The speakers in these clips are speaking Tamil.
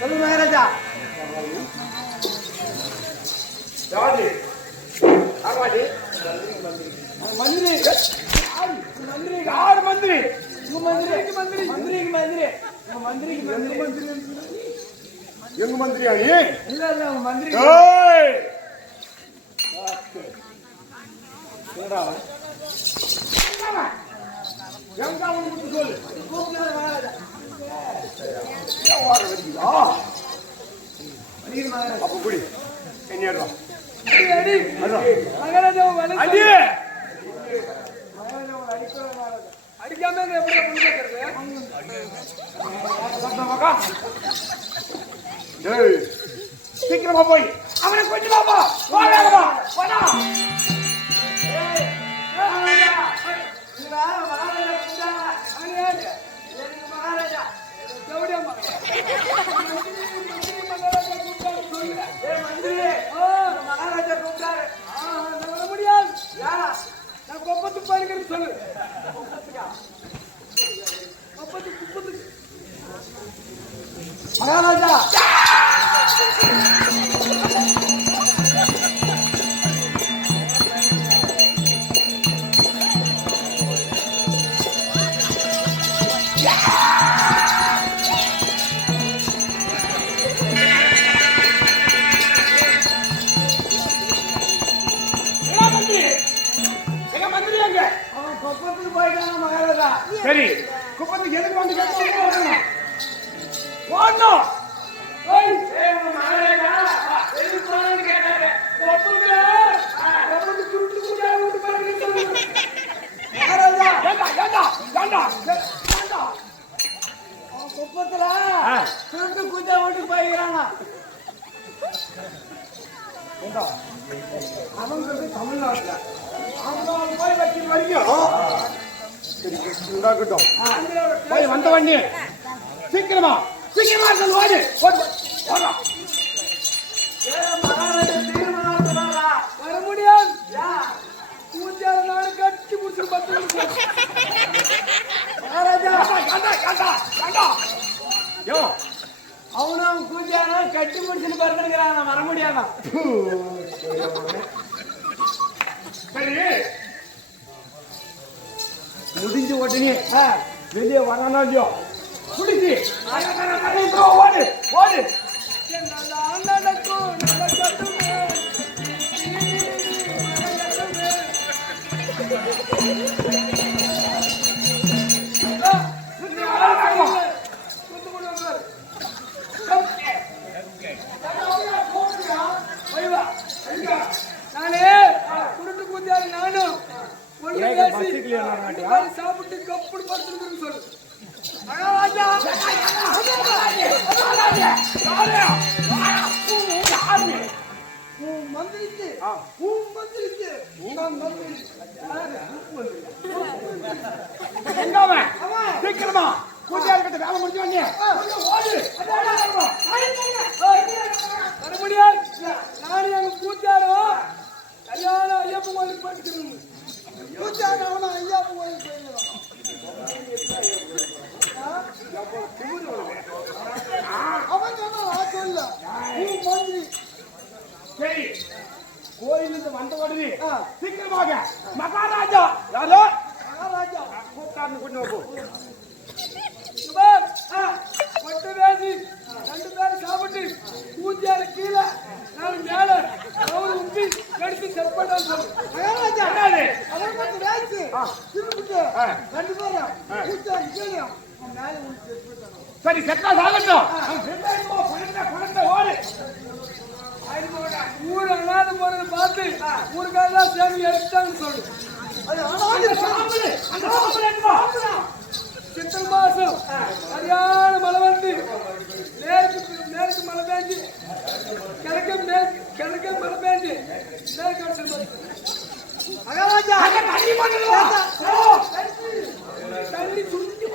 சொல்லு மகாராஜா. மந்திரி யார் மந்திரி? மந்திரிக்கு மந்திரி மந்திரிக்கு மந்திரி மந்திரிக்கு மந்திரி எங்க மந்திரியா நீ? இல்ல இல்ல மந்திரி. அப்ப குடி என்ன அடிக்காம சீக்கிரமா போய் அவனை கொஞ்சம் பாப்பா மகாராஜா மகாராஜா கூப்பிட்டாரு. வர முடியாது. நான் கொப்பத்து பாருங்க சொல்லு. மகாராஜா சரி குப்பத்துக்கு எதுக்கு வந்து ஓடணும். குப்பத்துல சுருட்டு குஞ்சா ஓட்டு போயிருக்காங்க. அவங்க தமிழ்நாட்டுல அவங்க போய் வச்சு வரைக்கும் வந்த வண்டி சீக்கிரமா சொல்லுவாரு. வர முடியாது. கட்டி முடிச்சு அவனும் கூஞ்சானா கட்டி முடிச்சுன்னு பறந்துக்கிறான். வர முடியாதான். முடிஞ்ச உடனே வெளியே வரானோ இல்லையோ குடிச்சு ஓடு ஓடு. நானே குருட்டு கூத்தியாரு நானும் சாப்பிட்டு கப்புடு படுத்துருக்குன்னு சொல்லு. சீக்கிரமா கூட்டியாரு வேலை முடிஞ்சு வர முடியாது. நானும் எங்க கூட்டியாரும் கல்யாணம் ஐயப்பன் கோயிலுக்கு படிக்கணும். கூட்டியாரு ஐயப்பன் கோயிலுக்கு போயிருந்தோம். அவன் சொல்ல மந்திரி. சரி கோயிலுக்கு வந்த உடனே சீக்கிரமாக மகாராஜா யாரோ மகாராஜா கூப்பிட்டாருன்னு கொண்டு போ. மொட்டை வேசி 2 பேரும் சாப்பிட்டு பூஜையால கீழே நான் மேல அவரு உப்பி கடிச்சு செப்பட்டா சொல்லு. மகாராஜா அவர் மட்டும் வேசி திருப்பிட்டு 2 பேரும் பூஜையால கீழே மேல உப்பி செப்பட்டாங்க. சரி செட்டா சாகட்டும். ஓடு ஊர் அனாத போறது பார்த்து ஊருக்காக சேவை எடுத்தான்னு சொல்லு. சித்திரை மாசம் சரியான மழை வந்து மேற்கு மழை பெஞ்சு கிழக்கு மழை பெஞ்சு தண்ணி சுண்டி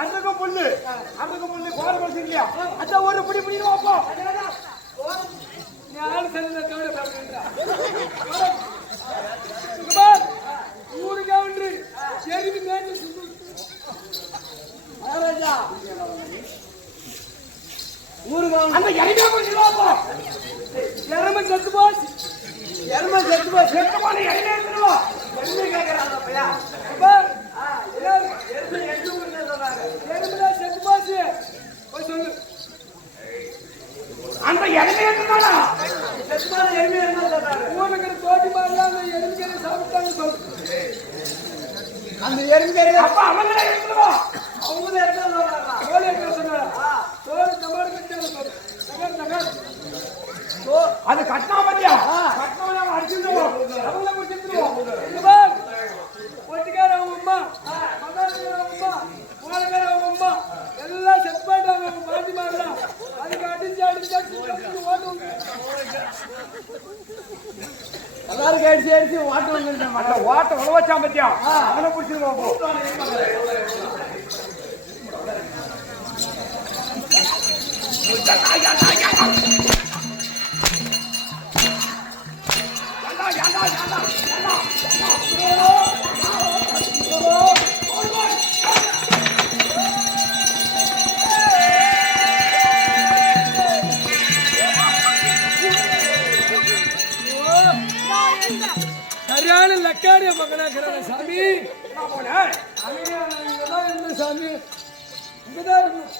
அந்த புல்லு கோர இல்லையா அந்த ஒரு பிடி பிடிக்கும் ஆள் சரியில்லை கவிட ஊரு கவுண்டரு எரிவி மேய்ச்சி மகாராஜா ஊரு கவுண்டர் அந்த எருமை செத்து போச்சு எருமை செத்து போச்சு செத்து போன எருமை எடுத்துருவா எருமை கேட்கறாங்க பையா எருமை செத்து போச்சு போய் சொல்லு அந்த எருமை எடுத்துனாடா செத்து போன எருமை எடுத்துனாடா ஊருக்கு தோட்டி மாறலாம் அந்த எருமையை சாப்பிட்டாங்க சொல்லு அந்த எருமையை அப்ப அவங்களே எடுத்துருவா அவங்களே எடுத்துறாங்க தோலை எடுத்து சொன்னாடா தோலை கமாடு கட்டியால சொல்லு நகர் நகர் அது கட்டணா பத்தியா கட்டணா அடிச்சிருவோம் அவங்கள குடிச்சிருவோம் ஒட்டுக்கார அவங்க அம்மா மகாராஜா அவங்க அம்மா மூலக்கார அவங்க அம்மா எல்லாம் செட் பண்ணிட்டாங்க மாட்டி மாறலாம் அதுக்கு அடிச்சு ஓட்டுவாங்க எல்லாரும் அடிச்சு ஓட்டுவாங்க ஓட்ட உழவச்சான் பத்தியா அவனை பிடிச்சிருவோம் சரியான லக்காரிய மகனாக்கிற சாமி சாமி இங்கதான் இருக்கும்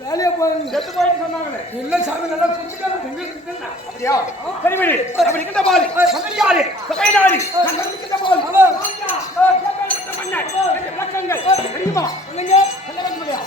வேலையா போயிருங்க செத்து போயிட்டு சொன்னாங்களே இல்ல சாமி நல்லா குடிச்சுட்டாங்க அப்படியா சரிபடி அப்படி கிட்ட பாரு மகனியாரு சகைனாரி கிட்ட பாரு லக்கங்கள் தெரியுமா இல்லைங்க சொல்ல முடியா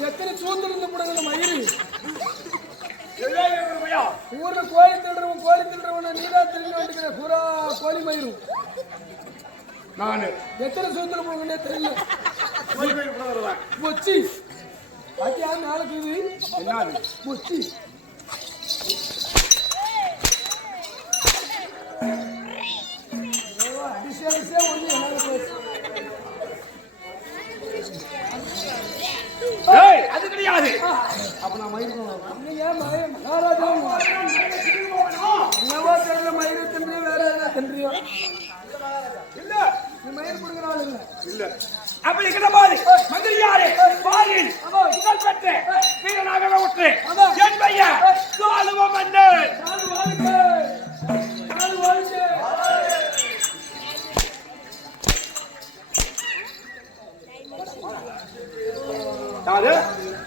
எத்தனை சூழ்நிலை புடங்களை மயிறு ஊர்ல கோழி திருடுறவன் நீரா திரும்பி வந்துக்கிற பூரா கோழி மயிரும் நான் எத்தனை சூழ்நிலை புடங்கன்னே தெரியல மொச்சி பாத்தியா நாளைக்கு என்ன மொச்சி அடிசே ஒண்ணு அது கிடையாது அப்ப நான் மகாராஜா என்னவோ தெரியல மயிறு தின்றியோ வேற ஏதாவது தின்றியோ இல்ல நீ மயிறு கொடுக்கறாள் இல்ல அப்படி கிட்ட பாரு மந்திரியாரே பாரில் முதல் பெற்ற வீரனாகவே உற்று என் பையன் சாலுவ மன்னர்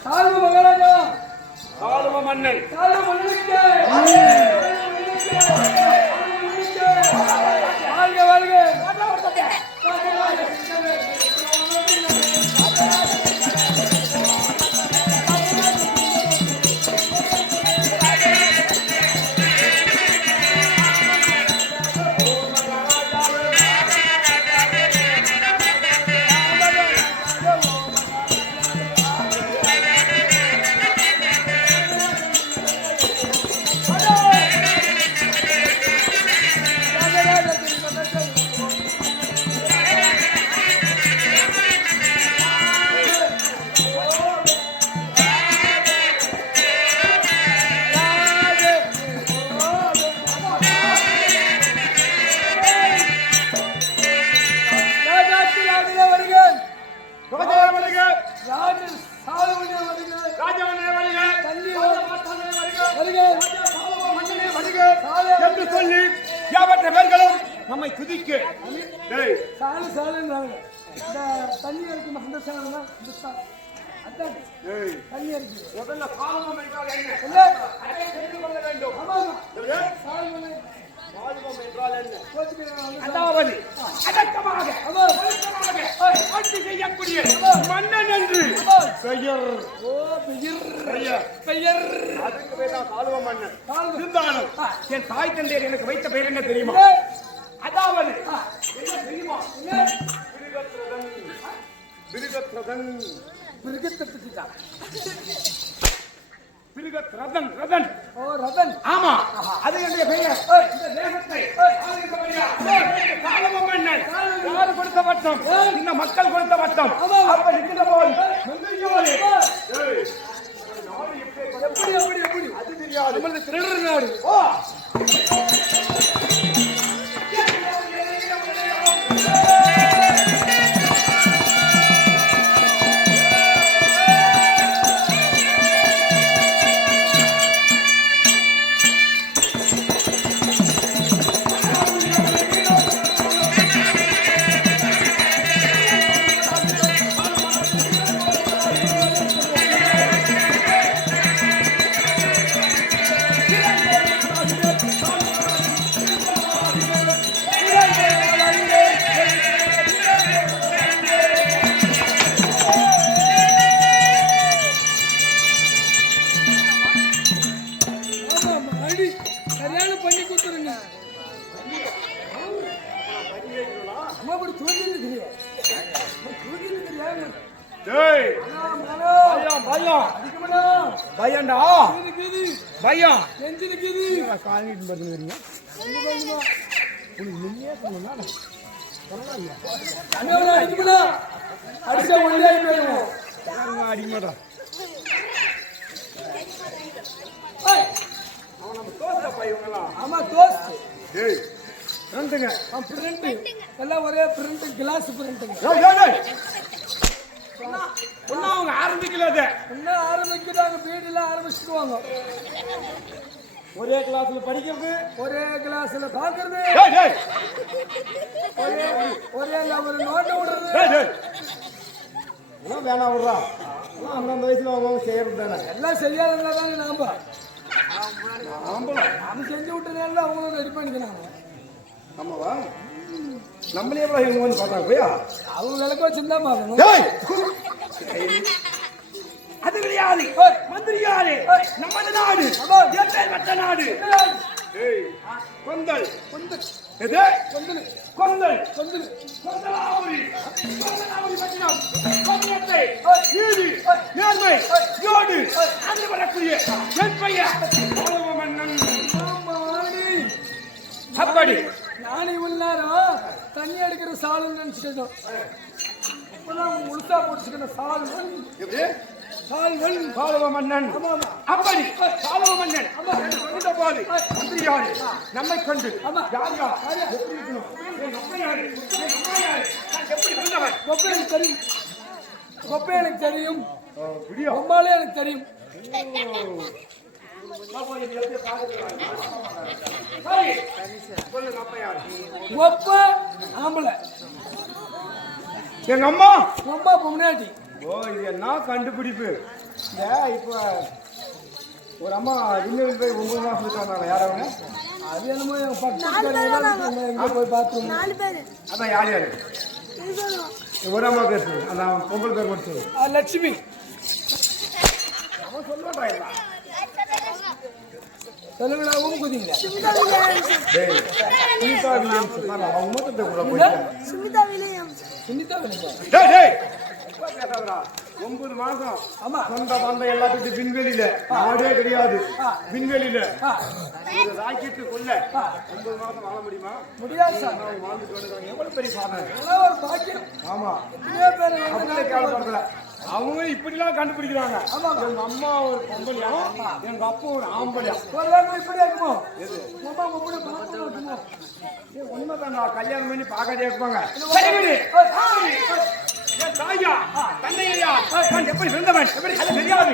சாலுவ மகாராஜா சாலுவ மன்னன் சாலுவ மன்னனுக்கு வாழ்க வாழ்க நம்மை துதிக்க சாலு சாலுன்றாங்க. இந்த தண்ணி இருக்கு அந்த சாலுனா இந்த சால் முதல்ல சால்வம் என்றால் என்ன? அதை தெரிந்து கொள்ள வேண்டும். சால்வம் என்றால் என்ன? அதாவது அடக்கமாக ஆட்சி செய்யக்கூடிய மன்னன் என்று பெயர். பெயர் அதுக்கு பேர் தான் சால்வ மன்னன். இருந்தாலும் என் தாய் தந்தையர் எனக்கு வைத்த பெயர் என்ன தெரியுமா? அதாவது என்ன தெரியுமா? பிருகத்ரதன். பிருகத்ரதன். ரதன். ஓ ரதன். ஆமா, அது என்னுடைய பெயர். இந்த தேசத்தை சால்வ மன்னன் யார் கொடுத்த பட்டம்? இந்த மக்கள் கொடுத்த பட்டம். அப்ப நிற்கின்ற போது எப்படி அது தெரியாது. நம்மளுக்கு திருடர் நாடு. ஓ பயம்டா பயம் காலிட்டு பார்த்துக்கிறீங்க. அடிக்கமாட்டான். ஆமா தோஸ்த் எல்லாம் ஒரே பிரிண்ட் கிளாஸ் பிரிண்ட். அவங்க ஆரம்பிக்கல. ஆரம்பிக்கிறாங்க. வீடுல ஆரம்பிச்சுடுவாங்க. ஒரே கிளாஸ்ல படிக்கிறது, ஒரே கிளாஸ்ல பாக்குறது, ஒரே ஒரு நோட்டை விடுறது. வேணா விடுறா. அந்தந்த வயசுல அவங்க செய்யறது தானே. எல்லாம் செய்யாதவங்களா தானே நாம செஞ்சு விட்டதால அவங்களும் ரெடி பண்ணிக்கிறாங்க. ஆமாவா? நம்மளே இவங்க பார்த்தாங்க போயா அவங்க விளக்க வச்சிருந்தா பாக்கணும். அது கிடையாது. மந்திரியாரு நமது நாடு மற்ற நாடு. கொந்தல் கொந்தல் கொந்தல் கொந்தல் கொந்தலாவரி பட்டினம் கொந்தத்தை நீதி நேர்மை யோடு அது வரக்கூடிய என் பையன் மன்னன். அப்படி நானே உள்ளாரம் தண்ணி எடுக்கிற சாலுன்னு நினைச்சுட்டோம். முழுசா போட்டுக்கணும். சால்வ மன்னன். அப்படி சால்வ மன்னன் போது மந்திரியாரு நம்மை கொண்டு கொப்பை எனக்கு தெரியும். அம்மாலே எனக்கு தெரியும். ஒப்ப ஆம்பளை எங்க அம்மா ரொம்ப முன்னாடி. ஓ இது என்ன கண்டுபிடிப்பு. இப்ப ஒரு அம்மா இன்னும் போய் 9 மாசம் இருக்காங்க. யாரவங்க? அது என்னமோ எங்க போய் பார்த்தோம். அதான் யார் யாரு? ஒரு அம்மா பேசு. அதான் பொங்கல் பேர் மட்டும் லட்சுமி. அவன் சொல்லுவான் சொல்லுங்களாவும் குதிங்க. சுனிதா 9 மாசம். ஆமா சொந்த பந்த எல்லாத்துக்கும் விண்வெளியில நாடே கிடையாது. விண்வெளியில ராக்கெட்டுக்குள்ள 9 மாசம் வாழ முடியுமா? முடியாது சார். எவ்வளவு பெரிய சாதனை. ஆமா காலப்படத்துல அவங்க இப்படிலாம் கண்டுபிடிக்கிறாங்க. எங்க அம்மா ஒரு பொம்பளையா, எங்க அப்பா ஒரு ஆம்பளையா. இப்படியா இருக்குமோ? உண்மைதாங்க. கல்யாணம் பண்ணி பார்க்காதே இருப்பாங்க. தாயா தந்தையா எப்படி இருந்தவன் எப்படி அது தெரியாது.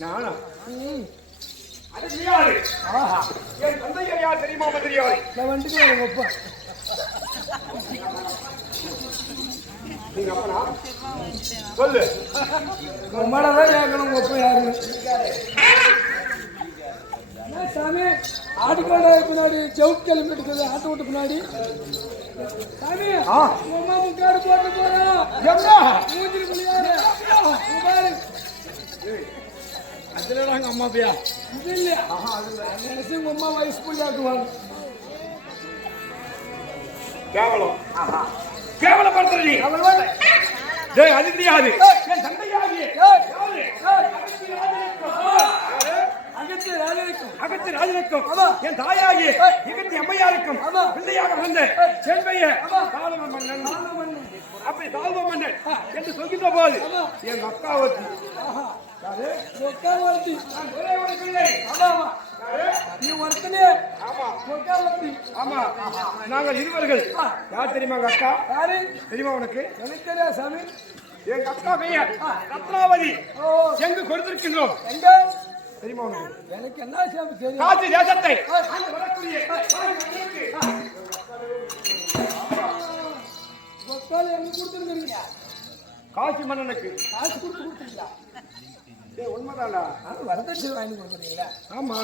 நானா ம். அது தெரியாது. ஆஹா என் தந்தையர் யார் தெரியுமா தெரியாது. நான் வந்துட்டு உங்க அப்பா நீங்க அப்பனா சொல்லு. உம்மடதான் கேட்கணும் உங்க அப்பா யாருன்னு. என்ன சாமி ஆட்டுக்கோட பின்னாடி செவுக்கு கிளம்பி எடுத்தது ஆட்டை விட்டு பின்னாடி சாமி உமா முக்காடு போட்டு போறோம் மூஞ்சிரி புள்ளியாரு பாரு அதுலடாங்க அம்மா பையா இது இல்லையா நினைச்சு உங்க அம்மா வயசு புள்ளியாக்குவாங்க கேவலம். கேவலப்படுத்துறீ. டேய் அது கிடையாது. என் தந்தையாகிய அகத்திய ராஜனுக்கும் அகத்திய ராஜனுக்கும் என் தாயாகிய இகத்தி அம்மையாருக்கும் பிள்ளையாக வந்த செல்வைய சாலுவ மன்னன் அப்படி சாலுவ மன்னன் என்று சொல்கின்ற போது என் அக்காவத்தி ஒக்காவத்தி ஒரே ஒரு பிள்ளை. நீ ஒருத்தனே ஆமா ஒக்காவத்தி ஆமா நாங்கள் இருவர்கள். யார் தெரியுமா எங்க அக்கா? யாரு தெரியுமா உனக்கு? எனக்கு தெரியா சாமி எங்க அக்கா பெயர் ரத்னாவதி. ஓ எங்கு கொடுத்திருக்கின்றோம் எங்க தெரியுமா உனக்கு? எனக்கு என்ன சாமி தெரியும் காசி தேசத்தை அங்க வரக்கூடிய ஒக்கால எங்க கொடுத்துருக்கீங்க காசி மன்னனுக்கு காசு கொடுத்துருக்கீங்களா உண்மைதான்டா. வரதட்சணை வாங்கி கொடுக்குறீங்களா ஆமா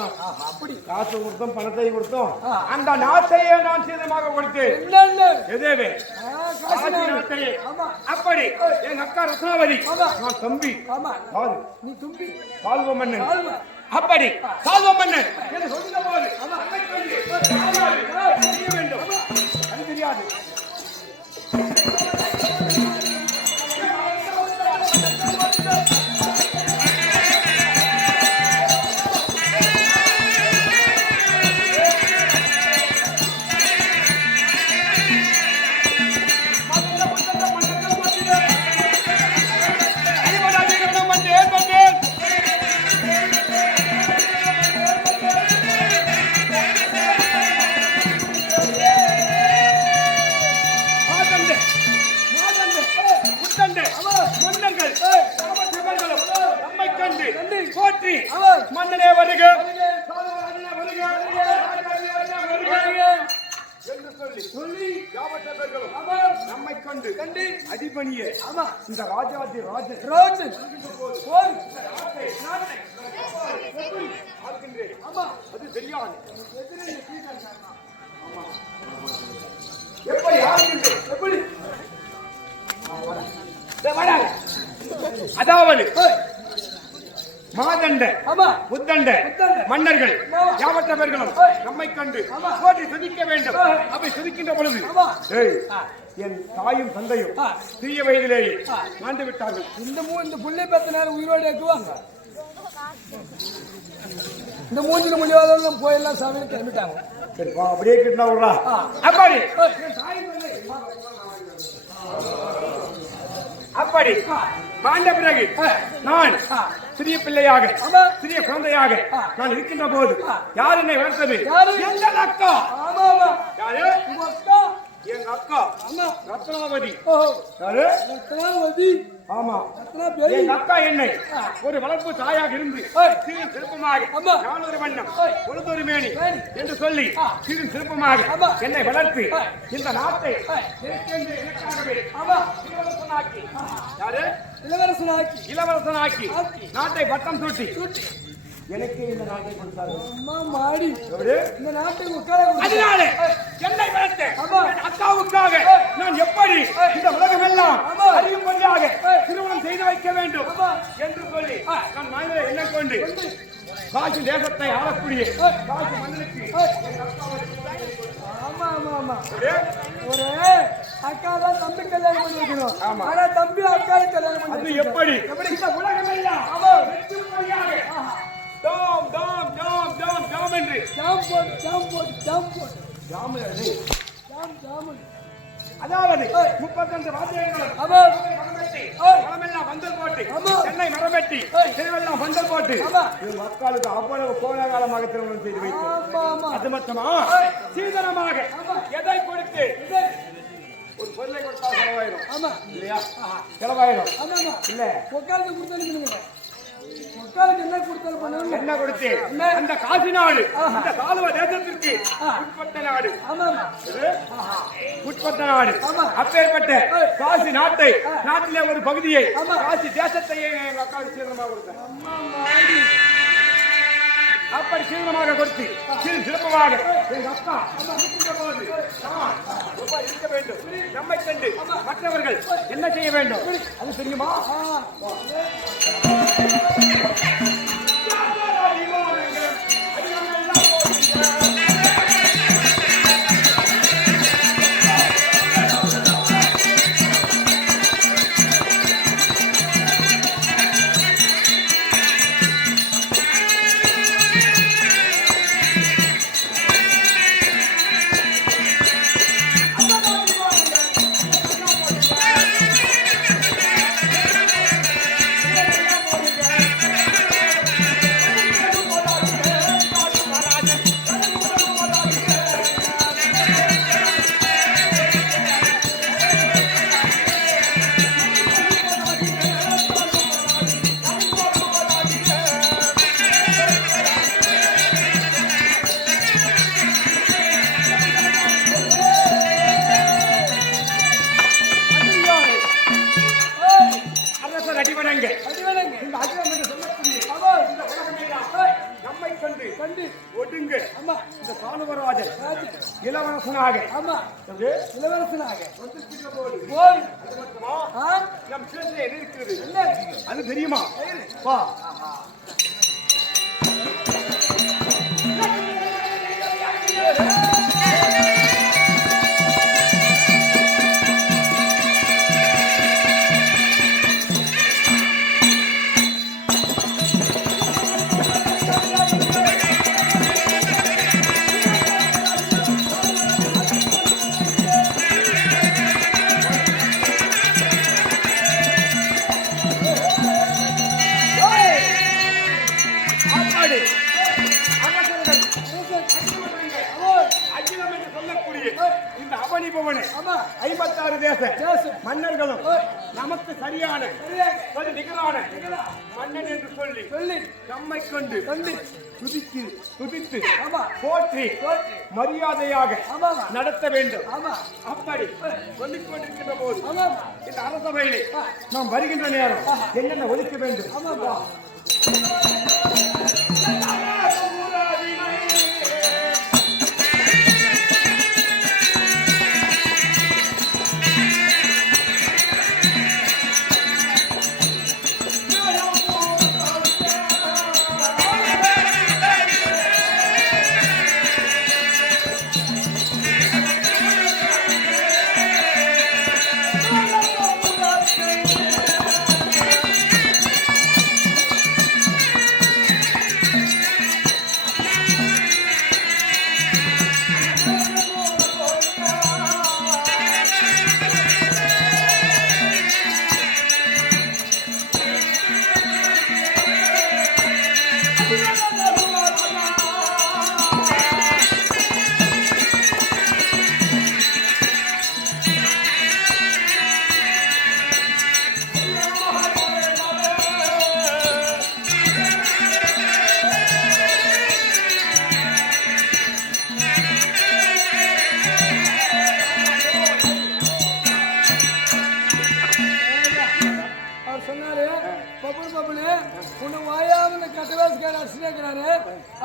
அப்படி காசு கொடுத்தோம் பணத்தை கொடுத்தோம் அந்த நாட்டையே நான் சீதமாக கொடுத்தேன். என்ன எதேவே காசு காசி நாட்டையே. ஆமா அப்படி எங்க அக்கா ரத்னாவதி நான் தம்பி ஆமா பால் நீ தும்பி பால்வ மன்னன். ஆமா அப்படி சால்வ மன்னன் என்று சொல்கிற போது செய்ய வேண்டும். அது தெரியாது. போற்றி மன்னனே வருக என்று சொல்லி நம்மை கண்டு அடிபணியே இந்த ராஜாதி ராஜன் ரோஜன் அது தெரியாது. எப்படி ஆகின்றேன் எப்படி அதாவது மாதண்ட புத்தண்ட மன்னர்கள் யாவற்றவர்களும் நம்மை கண்டு போற்றி துதிக்க வேண்டும். அப்படி துதிக்கின்ற பொழுது என் தாயும் தந்தையும் சிறிய வயதிலேயே மாண்டு விட்டார்கள். இந்த புள்ளை 10 நேரம் உயிரோடு இருக்குவாங்க. இந்த மூஞ்சில முடியாதவங்க போயெல்லாம் சாமி கிளம்பிட்டாங்க. அப்படியே கிட்டா விடுறா. அப்படி அப்படி மாண்ட பிறகு நான் சிறிய பிள்ளையாக சிறிய குழந்தையாக நான் இருக்கின்ற போது யார் என்னை வளர்த்தது? எங்கள் அக்கா. யாரு? எங்க அக்கா ரத்னாவதி. யாரு? ரத்னாவதி. ஆமா எங்க அக்கா என்னை ஒரு வளர்ப்பு தாயாக இருந்து சீரும் சிறப்புமாக 400 வண்ணம் பொழுதொரு மேனி என்று சொல்லி சீரும் சிறப்புமாக என்னை வளர்த்து இந்த நாட்டை எனக்காகவே இளவரசனாக்கி நாட்டை பட்டம் சூட்டி எனக்கு இந்த நாட்டை கொடுத்தார்கள். மாடி இந்த நாட்டை அதனால என்னை வளர்த்த அக்காவுக்காக நான் எப்படி இந்த உலகம் எல்லாம் அறியும்படியாக திருமணம் செய்து வைக்க வேண்டும் என்று சொல்லி நான் மனதில் என்ன கொண்டு காசி தேசத்தை ஆளக்கூடிய காசி மன்னனுக்கு ஒரு அக்கா தான் தம்பி கல்யாணம் பண்ணி வைக்கணும். ஆனா தம்பி அக்காவை கல்யாணம் பண்ணி அது எப்படி இந்த உலகம் எல்லாம் Tom Tom Tom Tom Tom என்று அதாவது 32 வாத்தியங்களும் மரமெல்லாம் பந்தல் போட்டு சென்னை மரமெட்டி திருவெல்லாம் பந்தல் போட்டு மக்களுக்கு அவ்வளவு கோலாகாலமாக திருமணம் செய்து வைத்தோம். அது மட்டுமா சீதனமாக எதை கொடுத்து ஒரு பொருளை கொடுத்தா செலவாயிரும் இல்லையா? செலவாயிரும் இல்ல உட்கார்ந்து கொடுத்து அக்காவுக்கு என்ன கொடுத்தாலும் பண்ணுவோம். என்ன கொடுத்து அந்த காசி நாடு இந்த காலுவ தேசத்திற்கு உட்பட்ட நாடு. உட்பட்ட நாடு. அப்பேற்பட்ட காசி நாட்டை நாட்டிலே ஒரு பகுதியை காசி தேசத்தையே எங்க அக்காவுக்கு சீக்கிரமாக கொடுத்தேன். அப்படி சீக்கிரமாக கொடுத்து சிறப்பமாக எங்க அப்பா இருக்க வேண்டும். நம்மை கண்டு மற்றவர்கள் என்ன செய்ய வேண்டும் அது தெரியுமா? இளவரசனாக நம் சிறந்த இருக்கிறது அது தெரியுமா? வா மன்னர்களும் நமக்கு சரியான நிகரான மன்னன் என்று சொல்லி நம்மை கொண்டு துதித்து போற்றி மரியாதையாக நடத்த வேண்டும். அப்படி சொல்லிக் கொண்டிருக்கின்ற போது இந்த அரசவையிலே நாம் வருகின்ற நேரம் என்னென்ன ஒதுக்க வேண்டும்?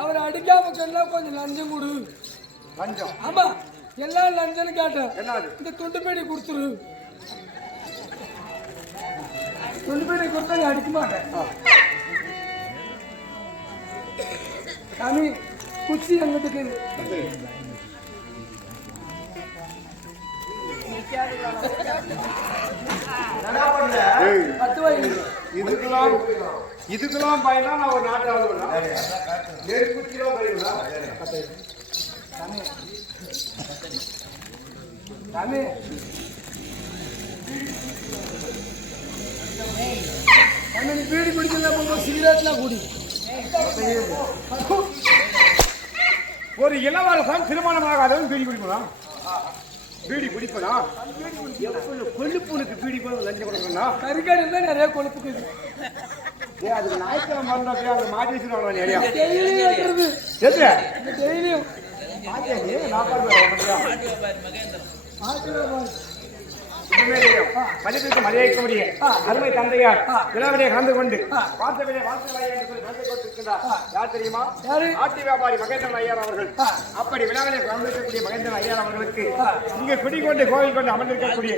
அவரை அடிக்காம சொன்னா கொஞ்சம் லஞ்சம் கொடு. லஞ்சம்? ஆமா, எல்லாம் லஞ்சம் கேட்டேன். இந்த துண்டுப்பேடி கொடுத்துரு. துண்டுப்பேடி கொடுத்தா நீ அடிக்க மாட்டேன். சாமி குச்சி எங்கிட்டு இதுக்கெல்லாம் பயனா நான் ஒரு நாட்டாளு நெருப்புக்கிலாம் பயனா நீ பீடி பிடிக்கல சிகரெட்லாம் குடி. ஒரு இளவரசன் திருமணம் ஆகாதவன் பீடி குடிக்கலாம். பீடி பிடிப்பனா எவ்வளவு கொழுப்புனுக்கு பீடி போது லஞ்சம் கொடுக்கணும்னா கறிக்கடை தான் நிறைய கொழுப்புக்குது. அதுக்கு ஞாயிற்றுக்கிழமை மறந்தா அதை மாட்டி வச்சுருவாங்க நிறையா டெய்லியும் வெட்டுறது. எது டெய்லியும் மாட்டியா நீ நான் மதிப்பிற்கு மரியாதைக்க முடியும் அருமை தந்தையார் விழாவிலே கலந்து கொண்டு வார்த்தைகளே வார்த்தைகளை என்று சொல்லி கலந்து கொண்டிருக்கின்றார். யார் தெரியுமா? ஆட்டி வியாபாரி மகேந்திரன் ஐயர் அவர்கள். அப்படி விழாவிலே கலந்திருக்கக்கூடிய மகேந்திரன் ஐயர் அவர்களுக்கு இங்கே குடிக்கொண்டு கோவில் கொண்டு அமர்ந்திருக்கக்கூடிய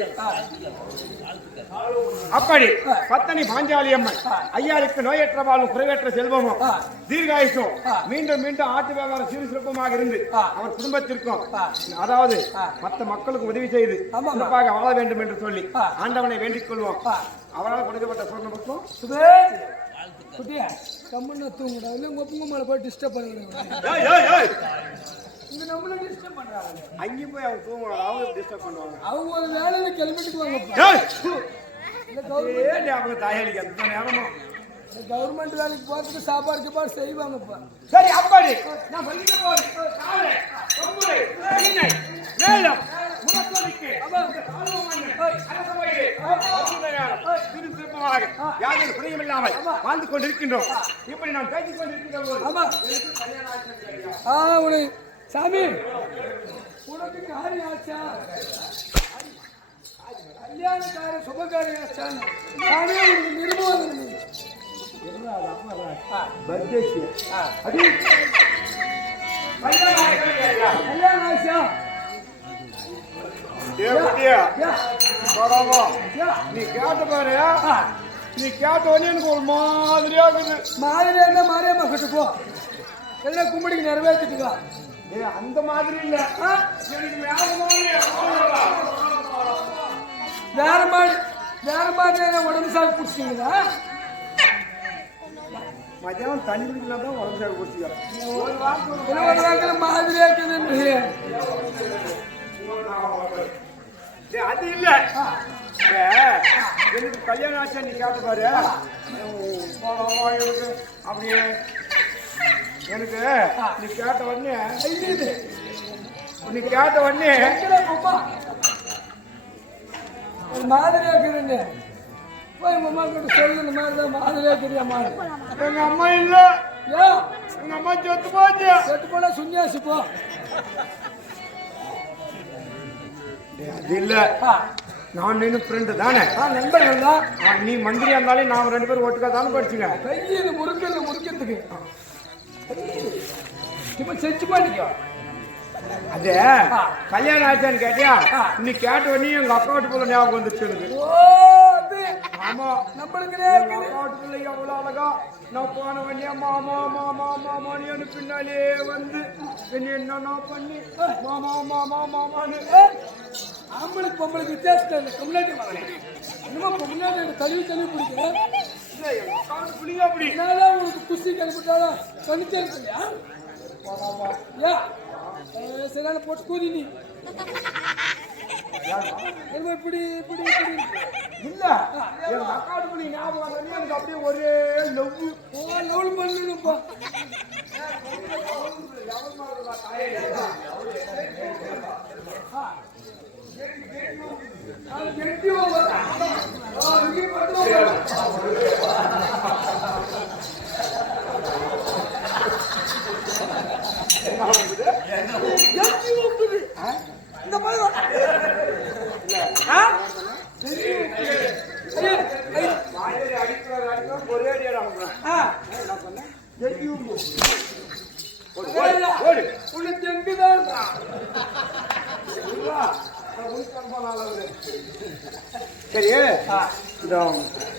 அப்படி பத்தனி பாஞ்சாலி அம்மன் ஐயாருக்கு நோயற்ற வாழும் குறைவற்ற செல்வமும் தீர்காயுசும் மீண்டும் மீண்டும் ஆட்டு வியாபாரம் சீர் சிறப்புமாக இருந்து அவர் குடும்பத்திற்கும் அதாவது மற்ற மக்களுக்கு உதவி செய்து சிறப்பாக வாழ வேண்டும் என்று சொல்லி ஆண்டவனை வேண்டிக் கொள்வோம். அவரால் கொடுக்கப்பட்ட சொர்ணமுக்கும் குட்டியா கம்மன்னு தூங்குடா. இல்லை உங்க பொங்க மேலே போய் டிஸ்டர்ப் பண்ணிடுங்க. இங்க நம்மள டிஸ்டர்ப் பண்றாங்க. அங்கேயும் போய் அவங்க தூங்குவாங்க. அவங்க டிஸ்டர்ப் பண்ணுவாங்க. அவங்க ஒரு வேலையில கிளம்பிட்டு வாங்க. அவங்க தாயாளிக்கு அந்த நேரமா கவர்மெண்ட் வேலைக்கு போறதுக்கு சாப்பாடு கீப்பாடு செய்வாங்கப்பா. சரி அப்படி நான் சொல்லிட்டு போறேன். வாழ்ந்து கொண்டிருக்கின்றோம். இப்படி நான் பேசிக் கொண்டிருக்கின்றோம். சாமி உனக்கு காரியம் ஆச்சா? கல்யாணக்கார சுபகாரியம் ஆச்சா? சாமி உனக்கு நிர்மோதனம் கல்யாணம் ஆச்சா? நீ கேட்ட பாரு. நீ கேட்ட உடனே எனக்கு ஒரு மாதிரியா இருக்குது. மாதிரியா இருந்தா மாரியாமா கிட்ட போ. எல்லாம் கும்பிடிக்கு நிறைவேற்றிட்டுக்கா. அந்த மாதிரி இல்ல. வேற மாதிரி உடம்பு சாப்பிட்டு குடிச்சிட்டீங்களா? மத்தியானம் தண்ணி குடிக்கலாம் தான் உடம்பு சாப்பிட்டு குடிச்சிக்கலாம். ஒரு வாரத்தில் மாதிரியா இருக்குது. அது இல்ல. எனக்கு கல்யாணம் ஆச்சா நீ கேட்ட பாரு. எனக்கு அப்படியே எனக்கு நீ கேட்ட உடனே ஒரு மாதிரியா இருக்குதுங்க. போய் உங்க அம்மா கிட்ட சொல்லு. இந்த மாதிரி தான் மாதிரியா தெரியாமா? எங்க அம்மா இல்ல. எங்க அம்மா செத்து போச்சு. செத்து போனா சுன்னியாசி போ. அது இல்ல. நான் நீ ஃப்ரெண்டு தானே? நண்பர்கள் தான். நீ மந்திரியா இருந்தாலும் நாம ரெண்டு பேரும் ஒட்டுக்கா தானே படிச்சுங்க. கையில் முறுக்கிறதுக்கு இப்ப செஞ்சு பண்ணிக்கோ. அது கல்யாணம் ஆச்சான்னு கேட்டியா? நீ கேட்ட உடனே எங்க அக்காவுட்டு போல ஞாபகம் வந்துச்சு எனக்கு. ஆமா நம்மளுக்கு அக்காவுட்டு பிள்ளை அவ்வளவு அழகா. நான் போன உடனே மாமா மாமா மாமான்னு பின்னாலே வந்து என்னென்ன பண்ணி மாமா மாமா மாமான்னு. ஆம்பளுக்கு பொம்பளுக்கு வித்தியாசம் இல்லை. கம்யூனிட்டி வாங்கினேன். இன்னும் கம்யூனிட்டி கழுவி பிடிக்கிறேன். பிள்ளைங்க அப்படி என்னதான் உனக்கு குசி கழிப்பிட்டாலும் தனித்தே இல்லையா? சரியான போட்டு கூதி நீ இப்படி இப்படி இப்படி இல்ல. எங்க அக்காவுட்டு பிள்ளை ஞாபகம் எனக்கு அப்படியே ஒரே லவ் பண்ணணும்ப்பா. இந்த மாதிரி உனக்கு எங்குதான் சரி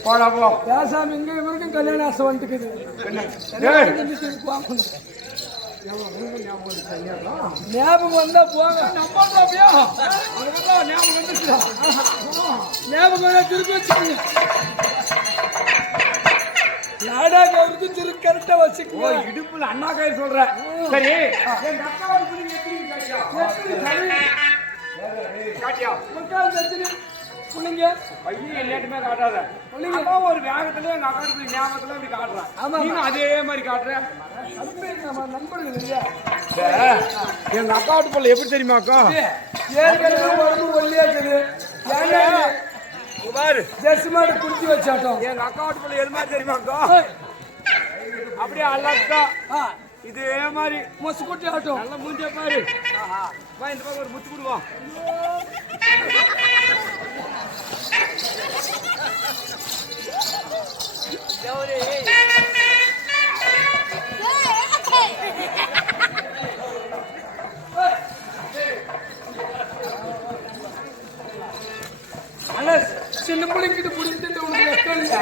போடா போ. பேசாம இங்க இவருக்கும் கல்யாணம் ஆசை வந்துக்குது. ஞாபகம் வந்தா போங்க. ஞாபகம் வந்துச்சுடா. ஞாபகம் வந்தா திருப்பி வச்சுக்கோங்க. நாடாக அவருக்கு திரு கரெக்டா வச்சுக்கோ. இடுப்புல அண்ணா கையில் சொல்ற. சரி எங்க அக்காவுக்கு புள்ளிங்க பையன் எல்லாட்டுமே காட்டாத. ஒரு வேகத்துல எங்க அக்காவுக்கு ஞாபகத்துல அப்படி காட்டுறேன். அதே மாதிரி காட்டுறேன். நண்பர்கள் இல்லையா? எங்க அக்காவுட்டு போல எப்படி தெரியுமாக்கா? ஏற்கனவே உடம்பு ஒல்லியா இருக்குது. ஏன்டா பாரு ஜெர்சி மாடு குடிச்சு வச்சாட்டம். எங்க அக்கா வீட்டுக்குள்ள எது மாதிரி தெரியுமா அக்கா? அப்படியே அழகா இதே மாதிரி மொசு குட்டி ஆட்டம். நல்ல மூஞ்ச பாரு. வா இந்த பக்கம் ஒரு முத்து போடுவோம். ஆனா சின்ன பிள்ளைங்கிட்ட பிடிக்கிட்டு உனக்கு வெக்கம் இல்லையா?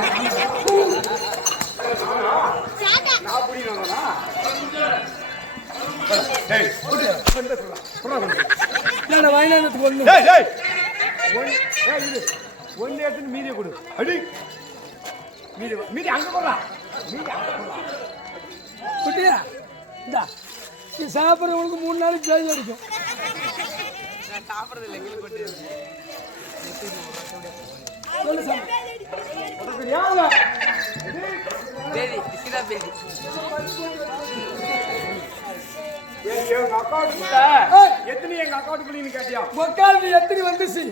நான் புரியணும்னா நான் வாங்கினதுக்கு ஒண்ணு ஒன்னு எடுத்து மீதியை கொடு. அடி மீதி மீதி அங்க போடலாம். மீதி அங்க போடலாம். குட்டியா இந்தா நீ சாப்பிட்றவங்களுக்கு 3 நாளைக்கு ஜாதி அடிக்கும். சொல்லு சாமி. எங்க அக்கௌண்ட்ல எத்தனை எங்க அக்கௌண்ட்டுக்குள்ளீன்னு கேட்டியா? உக்காந்து எத்தனை வந்துச்சு?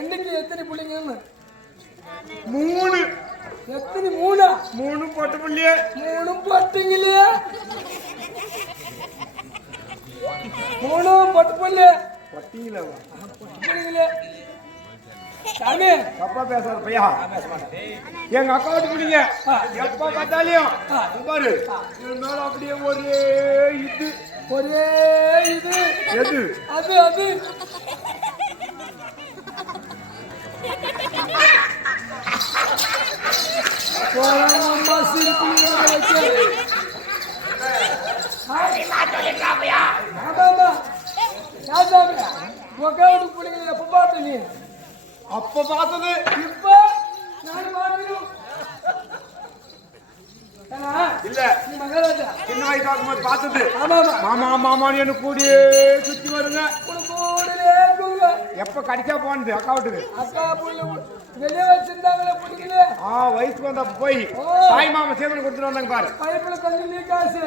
என்னைக்கு எத்தனை பிள்ளைங்கன்னு? 3. எத்தனை? 3. 3 போட்டு புள்ளியே. 3 போட்டீங்களே. 3 போட்டு புள்ளி. பட்டிங்களா? புள்ளிங்களே. சாமி தப்பா பேசுற பையா. எங்க அக்கௌண்ட் புள்ளிங்க எப்ப பார்த்தாலையும் பாரு என் மேல அப்படியே ஒரே இது எது அது அது அம்மா சிரிப்பு உக்காந்து பிள்ளைங்க எப்ப பார்த்த நீ? அப்ப பார்த்தது இப்ப நான் பார்க்கணும் இல்ல. நீ மகாராஜா சின்ன வயசு ஆகும்போது பார்த்தது. ஆமா மாமா மாமான்னு எனக்கு கூடியே சுத்தி வருங்க. எப்ப கடிச்சா போனது அக்காவுட்டுக்கு? அக்கா புள்ள வெளியே வச்சிருந்தாங்களே பிடிக்கல. வயசுக்கு வந்தா போய் தாய் மாமா சேவல் கொடுத்துட்டு வந்தாங்க பாரு. பைப்புல கொஞ்சம் நீ காசு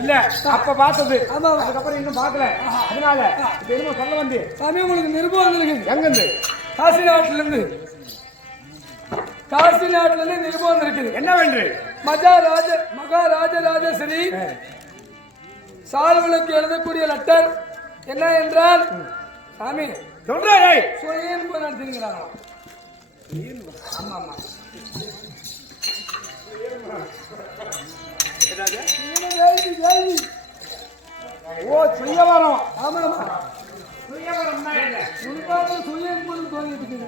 இல்ல அப்ப பார்த்தது. ஆமா அதுக்கப்புறம் இன்னும் பார்க்கல. அதனால இப்ப என்னமோ சொல்ல வந்து சாமி உங்களுக்கு நிருபம் இருக்குது. எங்க இருந்து? காசி நாட்டுல இருந்து நிருபம் இருக்குது. என்னவென்று? மகாராஜராஜேஸ்வரி சால்வலுக்கு எழுதக்கூடிய லெட்டர் என்ன என்றால் சாமி சொல்றேன் சுயன்பு நடத்திருக்கிறாங்க. ஆமா ஆமா ஓ சுயவரம். ஆமா ஆமா சுயவரம் சுயன்பு தோணிட்டு இருக்குது.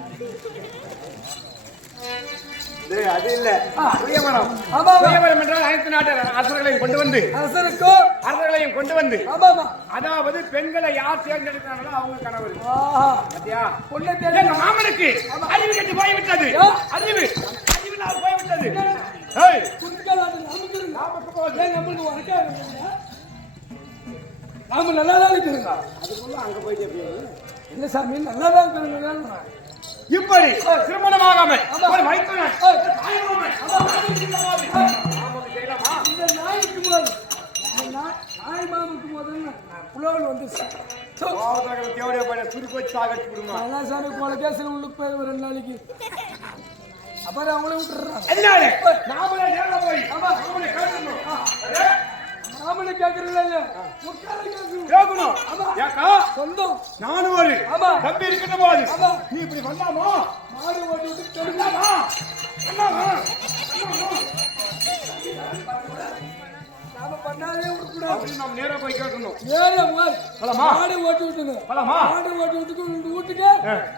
அது இல்ல சுயவரம். ஆமா சுயவரம் என்றால் அனைத்து நாட்டு அரசர்களையும் கொண்டு வந்து ஆமா ஆமா அதாவது பெண்களை யார் தேர்ந்தெடுக்கிறாங்களோ அவங்க கணவர். பாத்தியா? பொண்ணை எங்க மாமனுக்கு அறிவு கட்டி போய்விட்டது. அறிவு போய்விட்டது. நாம நல்லாதான் இருக்குதுங்க. அதுக்குள்ள அங்க போயிட்டு இல்ல சாமி நல்லாதான் இருக்குதுங்க. இப்படி திருமணமாகாமல் ஒரு மைத்துனன் இந்த நாய்க்கு போது நாய் மாமுக்கு போதுன்னு புலவல் வந்து தேவையா போய் சுருக்கு வச்சு சாகடிச்சு விடுமா? அதான் சாமி போல கேசில் உள்ளுக்கு போய் ஒரு 2 நாளைக்கு அப்புறம் அவங்களே விட்டுறாங்க. அதனால நாமளே நேரா போய் அவங்களே கேட்கணும். மாமனை கேட்கறதில்ல கேட்கணும். ஏக்கா சொந்தம் நானும் ஒரு தம்பி இருக்கிற போது நீ இப்படி பண்ணாமா? மாடு ஓட்டி விட்டு தெரிஞ்சாமா? நாம பண்ணாதே விடக்கூடாது. நம்ம நேரா போய் கேட்கணும். மாடு ஓட்டி விட்டுணும். மாடு ஓட்டி விட்டு வீட்டுக்கு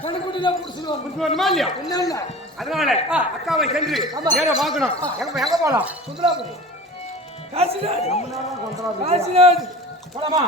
கணக்குட்டி தான் புடிச்சுடுவாங்க இல்லையா? என்ன இல்ல அதனால அக்காவை சென்று நேரா பார்க்கணும். எங்க போலாம்? சுந்தராபுரம் காசிநாடு போலாமா?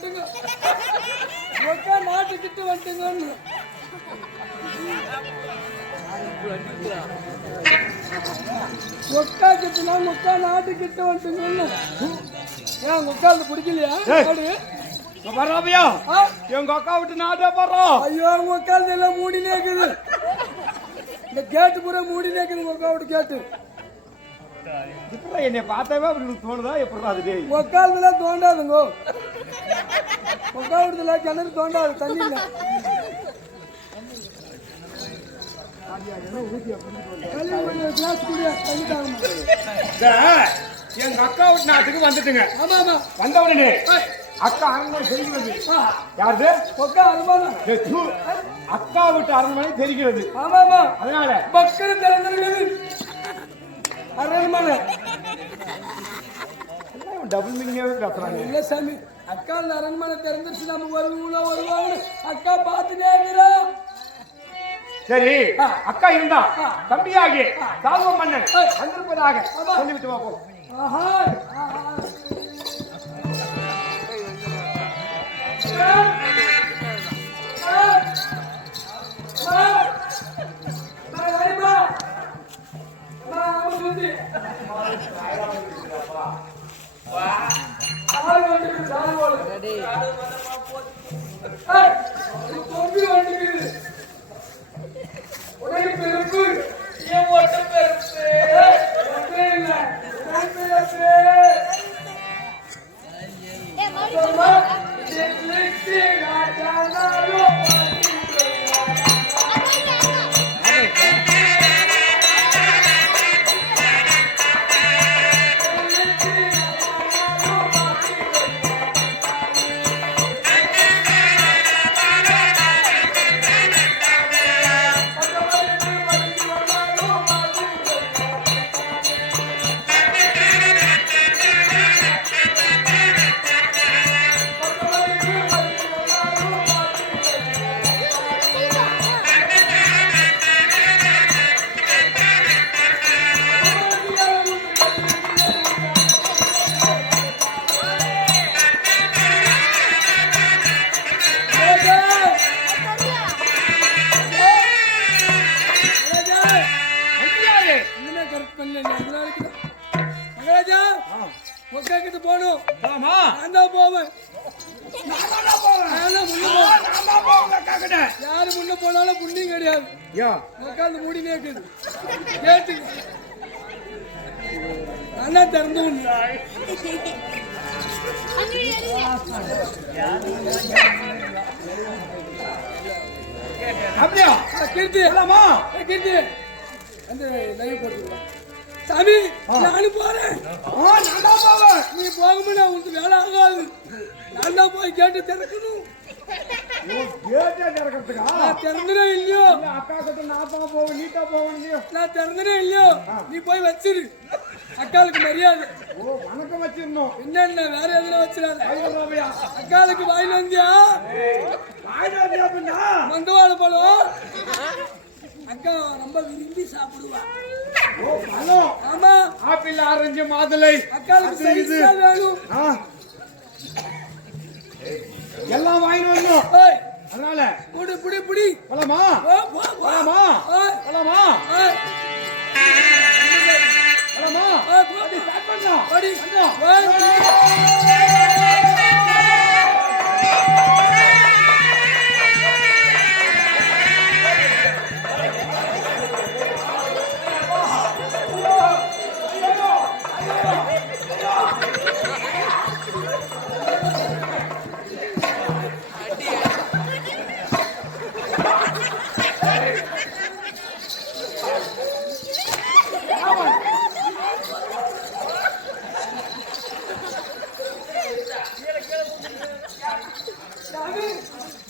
வந்துட்டுங்க முக்கா நாட்டுக்கிட்டு வந்துட்டுங்கன்னு முக்கா கிட்டுனா முக்கா நாட்டுக்கிட்டு வந்துட்டுங்கன்னு ஏன் முக்கால் பிடிக்கலையா வர்றாமையா எங்க அக்கா விட்டு நாட்டே போடுறோம். ஐயோ முக்கால் எல்லாம் மூடினே இருக்குது இந்த கேட்டு பூரா மூடினே இருக்குது உங்க அக்கா விட்டு கேட்டு இப்ப என்னை பார்த்தாவே அப்படி தோணுதா எப்படா அது முக்கால் எல்லாம் தோண்டாதுங்கோ முக்கா விடுதல கிணறு தோண்டாது தண்ணி இல்லை எங்க அக்கா விட்டு நாட்டுக்கு வந்துட்டுங்க. ஆமா ஆமா வந்த உடனே அக்கா அரண்மனை தெரிகிறது. யாரு அக்கா அரண்மனை அக்கா விட்டு அரண்மனை தெரிகிறது. ஆமா ஆமா அதனால பக்கத்து திறந்தது அரண்மனை டபுள் மீனிங்காவே பேசுறாங்க. இல்ல சாமி அக்கா அரண்மனை திறந்துருச்சு நம்ம வருவாங்க அக்கா பார்த்துட்டே இருக்கிறோம். சரி அக்கா இருந்தா தம்பியாகி சால்வ மன்னன் வந்திருப்பதாக சொல்லிவிட்டு பார்ப்போம். யாரு முன்ன போனாலும் புண்ணியம் கிடையாது. உட்காந்து மூடினே இருக்குது கேட்டு அண்ணா திறந்து அப்படியா கீர்த்தி கீர்த்தி அந்த லைவ் போட்டுக்கலாம் சாமி நானும் போறேன். நீ போகும்போது நான் உங்களுக்கு வேலை ஆகாது. நான் தான் போய் கேட்டு திறக்கணும். திறந்துனே இல்லையோ அக்கா கிட்ட நான் போவேன் நீட்டா போவேன். நான் திறந்துனே இல்லையோ நீ போய் வச்சிரு. அக்காளுக்கு மரியாதை வணக்கம் வச்சிருந்தோம். என்ன வேற எதுனா வச்சிடாத. அக்காளுக்கு வாயில் வந்தியா மந்தவாழ பழம் அக்கா ரொம்ப விரும்பி சாப்பிடுவா. ஆமா ஆப்பிள் ஆரஞ்சு மாதுளை அக்காளுக்கு வேணும். எல்லாம் வாங்கிட்டு வந்தோம். அதனால புடி புடி புடி போலாமா போலாமா போலாமா போலாமா போடி ஸ்டார்ட் பண்ணலாம். போடி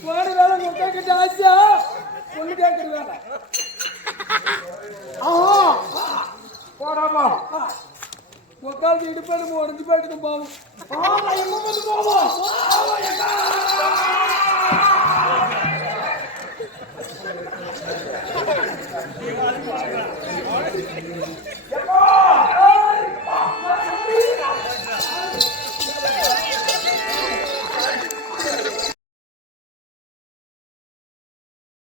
போன வேலை முட்டை கிட்ட ஆச்சா பொண்ணு கேட்கறது வேலை. போடாமா உட்காந்து இடுப்பு உடஞ்சு போயிட்டு போவோம்.